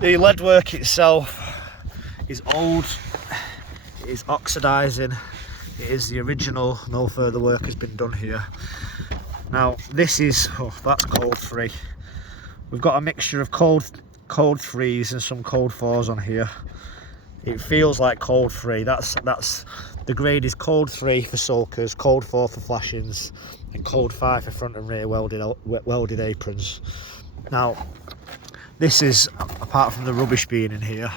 The lead work itself is old, it is oxidising, it is the original, no further work has been done here. Now this is, that's cold free. We've got a mixture of cold 3s and some cold 4s on here. It feels like cold 3, that's the grade is cold 3 for sulkers, cold 4 for flashings, and cold 5 for front and rear welded aprons. Now this is, apart from the rubbish being in here,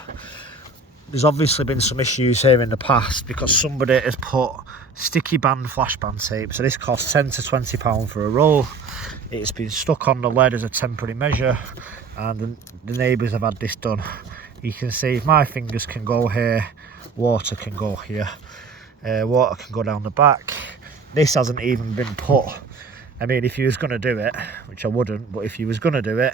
there's obviously been some issues here in the past because somebody has put sticky band flash band tape. So this costs £10 to £20 for a roll. It's been stuck on the lead as a temporary measure, and the neighbours have had this done. You can see if my fingers can go here, water can go here, water can go down the back. This hasn't even been put. I mean, if you was going to do it, which I wouldn't, but if you was going to do it,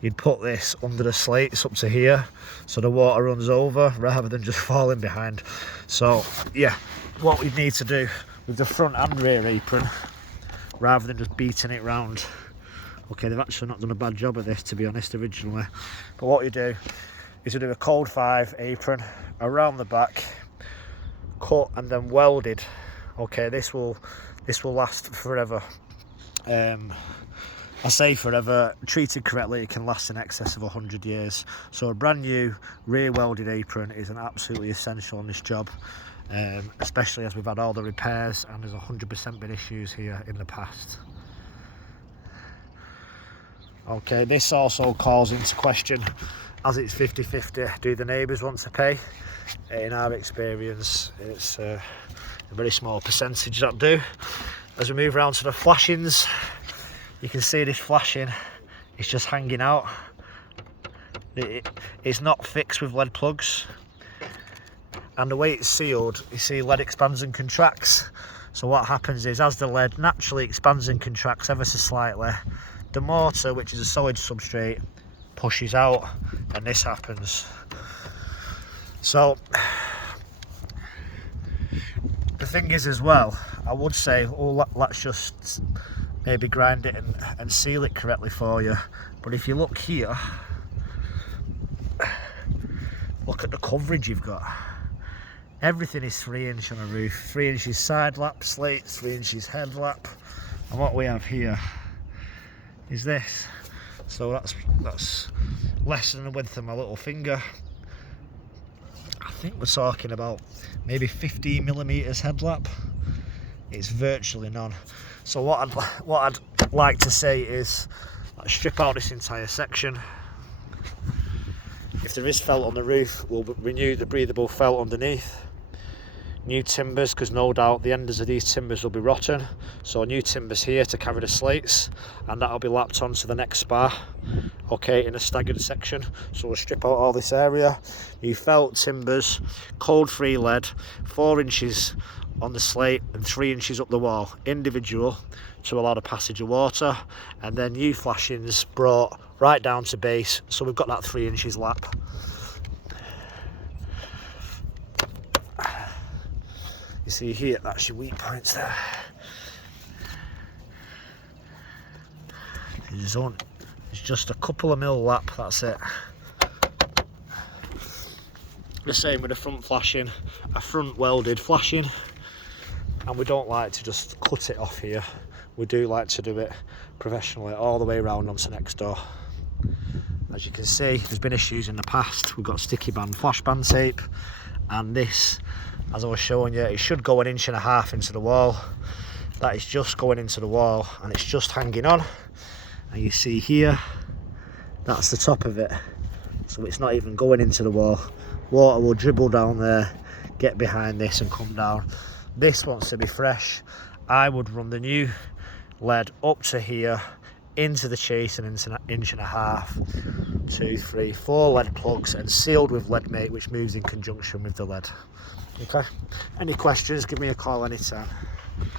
you'd put this under the slates up to here so the water runs over rather than just falling behind. So yeah, what we need to do with the front and rear apron, rather than just beating it round, okay, they've actually not done a bad job of this, to be honest, originally, but what you do is you do a cold 5 apron around the back, cut and then welded. Okay, this will last forever. I say forever, treated correctly, it can last in excess of 100 years. So a brand new rear welded apron is an absolutely essential on this job, especially as we've had all the repairs and there's 100% been issues here in the past. Okay, this also calls into question, as it's 50-50, do the neighbours want to pay? In our experience, it's a very small percentage that do. As we move around to the flashings, you can see this flashing, it's just hanging out. It's not fixed with lead plugs, and the way it's sealed, you see lead expands and contracts. So what happens is, as the lead naturally expands and contracts ever so slightly, the mortar, which is a solid substrate, pushes out, and this happens. So the thing is as well, I would say, oh, let's just maybe grind it and seal it correctly for you. But if you look here, look at the coverage you've got. Everything is 3 inch on a roof, 3 inches side lap slates, 3 inches head lap, and what we have here is this. So that's less than the width of my little finger. I think we're talking about maybe 15mm head lap. It's virtually none. So what I'd like to say is, let's strip out this entire section. If there is felt on the roof, we'll renew the breathable felt underneath. New timbers, because no doubt the enders of these timbers will be rotten. So new timbers here to carry the slates, and that'll be lapped onto the next spar, okay, in a staggered section. So we'll strip out all this area. New felt, timbers, cold free lead, 4 inches on the slate and 3 inches up the wall, individual, to allow the passage of water, and then new flashings brought right down to base, so we've got that 3 inches lap. You see here, that's your weak points there. It's just a couple of mil lap, that's it. The same with the front flashing, a front welded flashing, and we don't like to just cut it off here. We do like to do it professionally all the way around onto next door. As you can see, there's been issues in the past. We've got sticky band flash band tape, and this, as I was showing you, it should go 1.5 inches into the wall. That is just going into the wall, and it's just hanging on. And you see here, that's the top of it. So it's not even going into the wall. Water will dribble down there, get behind this and come down. This wants to be fresh. I would run the new lead up to here, into the chase, and into 1.5 inches, 2, 3, 4 lead plugs, and sealed with lead mate, which moves in conjunction with the lead. Okay, any questions, give me a call anytime.